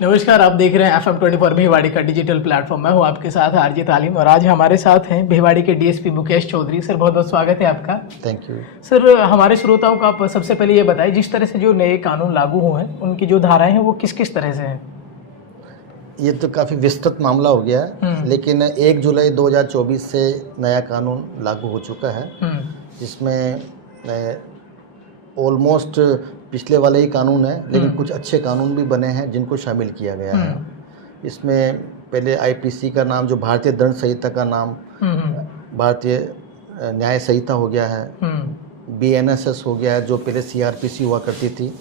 नमस्कार, आप देख रहे हैं FM24 भिवाड़ी का डिजिटल प्लेटफॉर्म। मैं हूं आपके साथ आरजे तालीम और आज हमारे साथ हैं भिवाड़ी के डीएसपी मुकेश चौधरी। सर, बहुत बहुत स्वागत है आपका। Thank you. सर, हमारे श्रोताओं को आप सबसे पहले ये बताएं, जिस तरह से जो नए कानून लागू हुए हैं उनकी जो धाराएं हैं वो किस किस तरह से हैं? ये तो काफ़ी विस्तृत मामला हो गया है, लेकिन 1 जुलाई 2024 से नया कानून लागू हो चुका है, जिसमें ऑलमोस्ट पिछले वाले ही कानून है, लेकिन कुछ अच्छे कानून भी बने हैं जिनको शामिल किया गया है। इसमें पहले आईपीसी का नाम, जो भारतीय दंड संहिता का नाम भारतीय न्याय संहिता हो गया है, बीएनएसएस हो गया है जो पहले सीआरपीसी हुआ करती थी,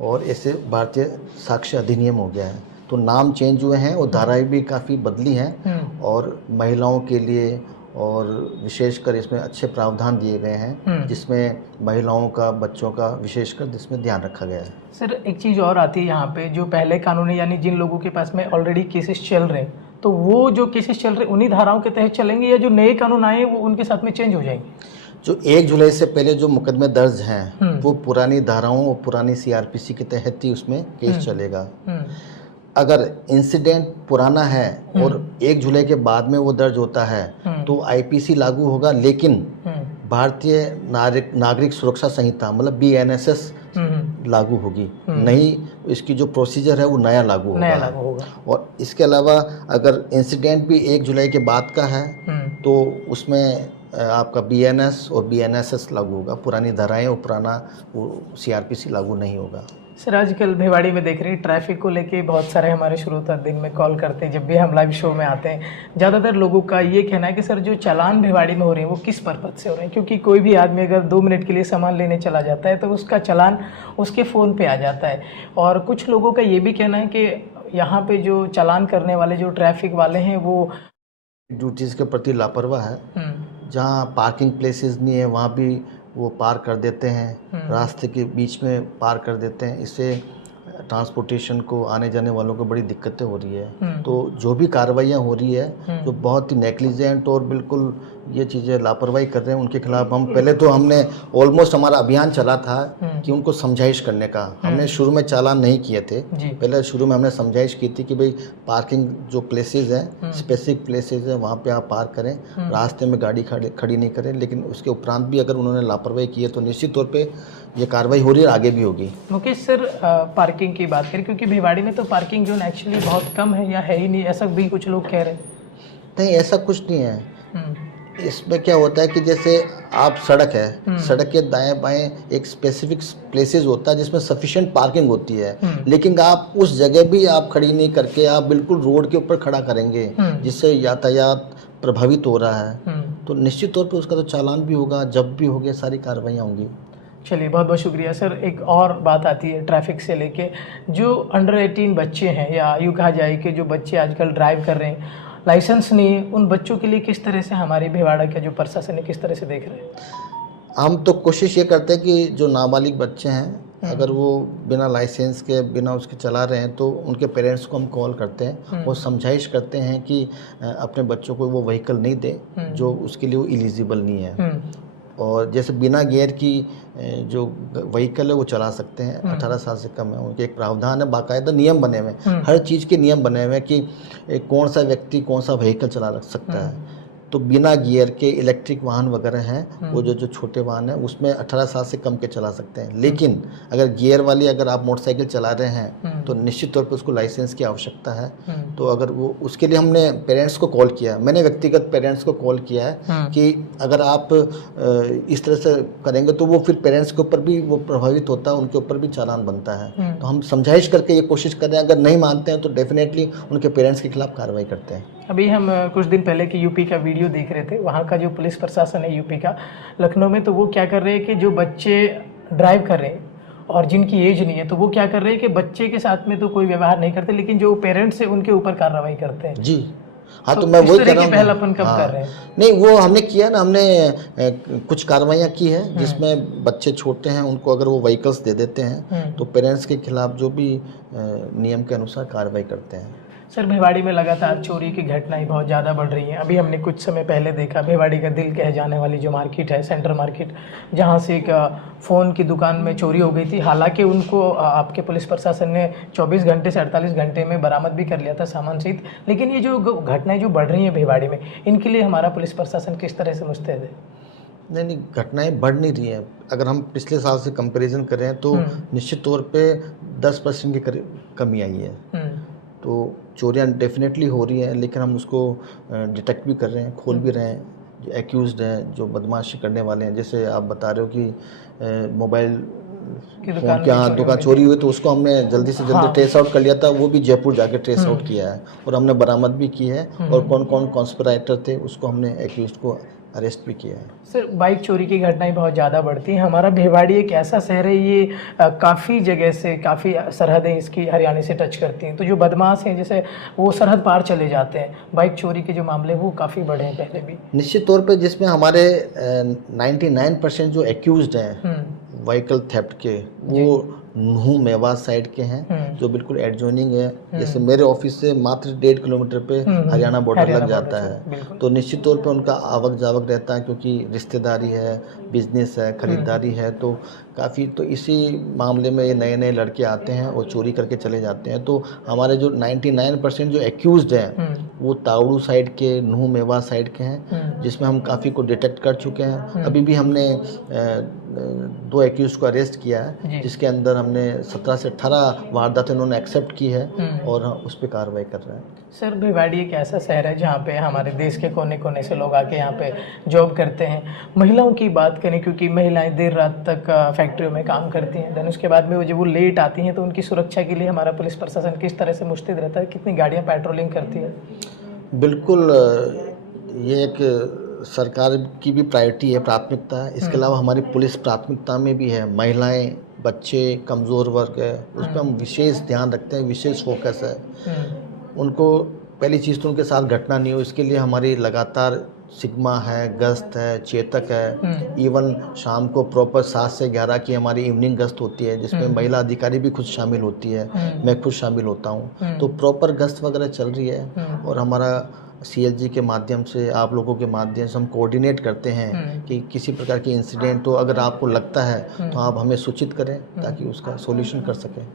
और ऐसे भारतीय साक्ष्य अधिनियम हो गया है। तो नाम चेंज हुए हैं और धाराएं भी काफ़ी बदली हैं, और महिलाओं के लिए और विशेषकर इसमें अच्छे प्रावधान दिए गए हैं, जिसमें महिलाओं का, बच्चों का विशेषकर जिसमें ध्यान रखा गया है। सर, एक चीज़ और आती है यहाँ पे, जो पहले कानून है, यानी जिन लोगों के पास में ऑलरेडी केसेस चल रहे हैं, तो वो जो केसेस चल रहे हैं उन्हीं धाराओं के तहत चलेंगे या जो नए कानून आए हैं वो उनके साथ में चेंज हो जाएंगे? जो 1 जुलाई से पहले जो मुकदमे दर्ज हैं वो पुरानी धाराओं और पुरानी सीआरपीसी के तहत ही उसमें केस चलेगा। अगर इंसिडेंट पुराना है और 1 जुलाई के बाद में वो दर्ज होता है तो आईपीसी लागू होगा, लेकिन भारतीय नागरिक सुरक्षा संहिता मतलब बीएनएसएस लागू होगी। नहीं, इसकी जो प्रोसीजर है वो नया लागू होगा। और इसके अलावा अगर इंसिडेंट भी 1 जुलाई के बाद का है तो उसमें आपका बीएनएस और बीएनएसएस लागू होगा। पुरानी धाराएं और पुराना वो सीआरपीसी लागू नहीं होगा। सर, आजकल भिवाड़ी में देख रहे हैं ट्रैफिक को लेके बहुत सारे हमारे श्रोता दिन में कॉल करते हैं, जब भी हम लाइव शो में आते हैं। ज़्यादातर लोगों का ये कहना है कि सर, जो चालान भिवाड़ी में हो रहे हैं वो किस पर्पज़ से हो रहे हैं? क्योंकि कोई भी आदमी अगर 2 मिनट के लिए सामान लेने चला जाता है तो उसका चालान उसके फ़ोन पे आ जाता है। और कुछ लोगों का ये भी कहना है कि यहाँ पे जो चालान करने वाले जो ट्रैफिक वाले हैं वो ड्यूटीज़ के प्रति लापरवाह है। जहाँ पार्किंग प्लेसेस नहीं है वहाँ भी वो पार कर देते हैं, रास्ते के बीच में पार कर देते हैं। इससे ट्रांसपोर्टेशन को, आने जाने वालों को बड़ी दिक्कतें हो रही है। तो जो भी कार्रवाइयाँ हो रही है जो बहुत ही नेग्लिजेंट और बिल्कुल ये चीज़ें लापरवाही कर रहे हैं, उनके खिलाफ हम पहले तो हमने ऑलमोस्ट हमारा अभियान चला था कि उनको समझाइश करने का। हमने शुरू में चालान नहीं किए थे, पहले शुरू में हमने समझाइश की थी कि भाई पार्किंग जो प्लेसेस हैं, स्पेसिफिक प्लेसेस हैं, वहाँ पे आप पार्क करें, रास्ते में गाड़ी खड़ी नहीं करें। लेकिन उसके उपरांत भी अगर उन्होंने लापरवाही की है तो निश्चित तौर पर ये कार्रवाई हो रही है, आगे भी होगी। मुकेश सर, पार्किंग की बात करें, क्योंकि भिवाड़ी में तो पार्किंग जोन एक्चुअली बहुत कम है या है ही नहीं, ऐसा भी कुछ लोग कह रहे हैं। नहीं, ऐसा कुछ नहीं है। इसमें क्या होता है कि जैसे आप सड़क है, सड़क के दाएं बाएं एक स्पेसिफिक प्लेसेस होता है जिसमें सफिशिएंट पार्किंग होती है, लेकिन आप उस जगह भी आप खड़ी नहीं करके आप बिल्कुल रोड के ऊपर खड़ा करेंगे, जिससे यातायात प्रभावित हो रहा है, तो निश्चित तौर पे उसका तो चालान भी होगा। जब भी होगा सारी कार्रवाइयाँ होंगी। चलिए, बहुत बहुत शुक्रिया सर। एक और बात आती है ट्रैफिक से लेके, जो अंडर 18 बच्चे हैं या यूँ कहा जाए कि जो बच्चे आजकल ड्राइव कर रहे हैं, लाइसेंस नहीं है, उन बच्चों के लिए किस तरह से हमारी भिवाड़ा का जो प्रशासन है किस तरह से देख रहे हैं? हम तो कोशिश ये करते हैं कि जो नाबालिग बच्चे हैं अगर वो बिना लाइसेंस के, बिना उसके चला रहे हैं तो उनके पेरेंट्स को हम कॉल करते हैं और समझाइश करते हैं कि अपने बच्चों को वो व्हीकल नहीं दे जो उसके लिए वो एलिजिबल नहीं है। और जैसे बिना गियर की जो व्हीकल है वो चला सकते हैं, 18 साल से कम है, उनके एक प्रावधान है, बाकायदा नियम बने हुए हैं, हर चीज़ के नियम बने हुए हैं कि कौन सा व्यक्ति कौन सा व्हीकल चला सकता है। तो बिना गियर के इलेक्ट्रिक वाहन वगैरह हैं, वो जो छोटे वाहन हैं उसमें 18 साल से कम के चला सकते हैं। लेकिन अगर गियर वाली अगर आप मोटरसाइकिल चला रहे हैं तो निश्चित तौर पे उसको लाइसेंस की आवश्यकता है। तो अगर वो, उसके लिए हमने पेरेंट्स को कॉल किया, मैंने व्यक्तिगत पेरेंट्स को कॉल किया है कि अगर आप इस तरह से करेंगे तो वो फिर पेरेंट्स के ऊपर भी वो प्रभावित होता है, उनके ऊपर भी चालान बनता है। तो हम समझाइश करके ये कोशिश कर रहे हैं, अगर नहीं मानते हैं तो डेफिनेटली उनके पेरेंट्स के खिलाफ कार्रवाई करते हैं। अभी हम कुछ दिन पहले की यूपी का वीडियो देख रहे थे, वहाँ का जो पुलिस प्रशासन है यूपी का, लखनऊ में, तो वो क्या कर रहे हैं कि जो बच्चे ड्राइव कर रहे हैं और जिनकी एज नहीं है तो वो क्या कर रहे हैं कि बच्चे के साथ में तो कोई व्यवहार नहीं करते, लेकिन जो पेरेंट्स है उनके ऊपर कार्रवाई करते हैं। जी हाँ, तो मैं वही कह रहा हूँ। पहलापन कब कर रहे हैं? नहीं, वो हमने किया ना, हमने कुछ कार्रवाइयाँ की है जिसमें बच्चे छोटे हैं उनको अगर वो व्हीकल्स दे देते हैं तो पेरेंट्स के खिलाफ जो भी नियम के अनुसार कार्रवाई करते हैं। सर भिवाड़ी में लगातार चोरी की घटनाएं बहुत ज़्यादा बढ़ रही हैं। अभी हमने कुछ समय पहले देखा भिवाड़ी का दिल कहे जाने वाली जो मार्केट है, सेंटर मार्केट, जहां से एक फ़ोन की दुकान में चोरी हो गई थी। हालांकि उनको आपके पुलिस प्रशासन ने 24 घंटे से 48 घंटे में बरामद भी कर लिया था सामान सहित। लेकिन ये जो घटनाएं जो बढ़ रही हैं भिवाड़ी में, इनके लिए हमारा पुलिस प्रशासन किस तरह से मुस्तैद है? नहीं, घटनाएं बढ़ नहीं रही हैं। अगर हम पिछले साल से कंपैरिजन करें तो निश्चित तौर पे 10% के करीब कमी आई है। तो चोरियां डेफिनेटली हो रही हैं, लेकिन हम उसको डिटेक्ट भी कर रहे हैं, खोल भी रहे हैं। जो एक्यूज्ड हैं, जो बदमाशी करने वाले हैं, जैसे आप बता रहे हो कि मोबाइल दुकान चोरी हुई, तो उसको हमने जल्दी से जल्दी ट्रेस आउट कर लिया था। वो भी जयपुर जाके ट्रेस आउट किया है और हमने बरामद भी की है। और कौन कौन कॉन्स्पिरेटर थे उसको हमने एक्यूज्ड को अरेस्ट भी किया है। सर बाइक चोरी की घटनाएं बहुत ज़्यादा बढ़ती हैं। हमारा भिवाड़ी एक ऐसा शहर है, ये काफ़ी जगह से, काफ़ी सरहदें इसकी हरियाणा से टच करती हैं। तो जो बदमाश हैं जैसे वो सरहद पार चले जाते हैं। बाइक चोरी के जो मामले वो काफ़ी बढ़े हैं पहले भी। निश्चित तौर पे जिसमें हमारे 99% जो एक्यूज्ड हैं व्हीकल थेफ्ट के, वो न्हू मेवात साइड के हैं, जो बिल्कुल एडजॉइनिंग है। जैसे मेरे ऑफिस से मात्र 1.5 किलोमीटर पे हरियाणा बॉर्डर लग जाता है। तो निश्चित तौर पे उनका आवक जावक रहता है, क्योंकि रिश्तेदारी है, बिजनेस है, खरीदारी है। तो काफ़ी, तो इसी मामले में ये नए नए लड़के आते हैं और चोरी करके चले जाते हैं। तो हमारे जो 99% जो एक्यूज्ड हैं वो तावड़ू साइड के, न्हू मेवा साइड के हैं, जिसमें हम काफ़ी को डिटेक्ट कर चुके हैं। अभी भी हमने 2 एक्यूज्ड को अरेस्ट किया है, जिसके अंदर हमने 17 से 18 वारदातें उन्होंने एक्सेप्ट की है और उस पर कार्रवाई कर रहे हैं। सर भिवाड़ी एक ऐसा शहर है जहाँ पे हमारे देश के कोने कोने से लोग आके यहाँ पे जॉब करते हैं। महिलाओं की बात करें, क्योंकि महिलाएं देर रात तक फैक्ट्रियों में काम करती हैं, देन उसके बाद में जब वो लेट आती हैं तो उनकी सुरक्षा के लिए हमारा पुलिस प्रशासन किस तरह से मुस्तैद रहता है? कितनी गाड़ियाँ पेट्रोलिंग करती है? बिल्कुल, ये एक सरकार की भी प्रायोरिटी है, प्राथमिकता है। इसके अलावा हमारी पुलिस प्राथमिकता में भी है। महिलाएं, बच्चे, कमज़ोर वर्ग है, उस पर हम विशेष ध्यान रखते हैं, विशेष फोकस है। उनको पहली चीज़ तो उनके साथ घटना नहीं हो, इसके लिए हमारी लगातार सिग्मा है, गश्त है, चेतक है। इवन शाम को प्रॉपर 7 से 11 की हमारी इवनिंग गश्त होती है, जिसमें महिला अधिकारी भी खुद शामिल होती है, मैं खुद शामिल होता हूँ। तो प्रॉपर गश्त वगैरह चल रही है और हमारा CLG के माध्यम से, आप लोगों के माध्यम से हम कोऑर्डिनेट करते हैं कि किसी प्रकार की इंसिडेंट हो, अगर आपको लगता है तो आप हमें सूचित करें ताकि उसका सॉल्यूशन कर सकें।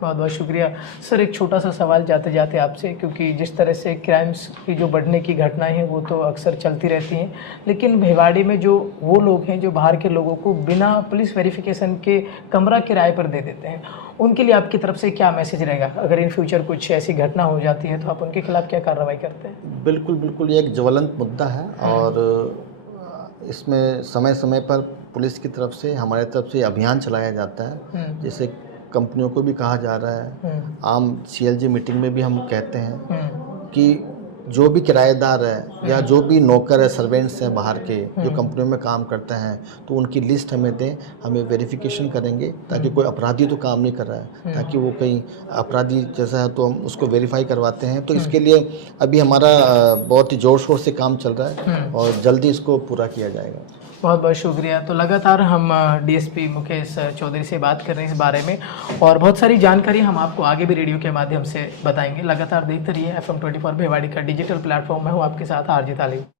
बहुत बहुत शुक्रिया सर। एक छोटा सा सवाल जाते जाते आपसे, क्योंकि जिस तरह से क्राइम्स की जो बढ़ने की घटनाएं हैं वो तो अक्सर चलती रहती हैं, लेकिन भिवाड़ी में जो वो लोग हैं जो बाहर के लोगों को बिना पुलिस वेरिफिकेशन के कमरा किराए पर दे देते हैं, उनके लिए आपकी तरफ से क्या मैसेज रहेगा? अगर इन फ्यूचर कुछ ऐसी घटना हो जाती है तो आप उनके खिलाफ क्या कार्रवाई करते हैं? बिल्कुल बिल्कुल, ये एक ज्वलंत मुद्दा है और इसमें समय समय पर पुलिस की तरफ से, हमारी तरफ से अभियान चलाया जाता है। जैसे कंपनियों को भी कहा जा रहा है, आम CLG मीटिंग में भी हम कहते हैं कि जो भी किराएदार है या जो भी नौकर है, सर्वेंट्स हैं बाहर के जो कंपनियों में काम करते हैं, तो उनकी लिस्ट हमें दें, हमें वेरिफिकेशन करेंगे ताकि कोई अपराधी तो काम नहीं कर रहा है, ताकि वो कहीं अपराधी जैसा है तो हम उसको वेरीफाई करवाते हैं। तो इसके लिए अभी हमारा बहुत ही ज़ोर शोर से काम चल रहा है और जल्दी इसको पूरा किया जाएगा। बहुत बहुत शुक्रिया। तो लगातार हम DSP मुकेश चौधरी से बात कर रहे हैं इस बारे में, और बहुत सारी जानकारी हम आपको आगे भी रेडियो के माध्यम से बताएंगे। लगातार देखते रहिए FM 24 भिवाड़ी का डिजिटल प्लेटफॉर्म। मैं हूँ आपके साथ RJ तालिब।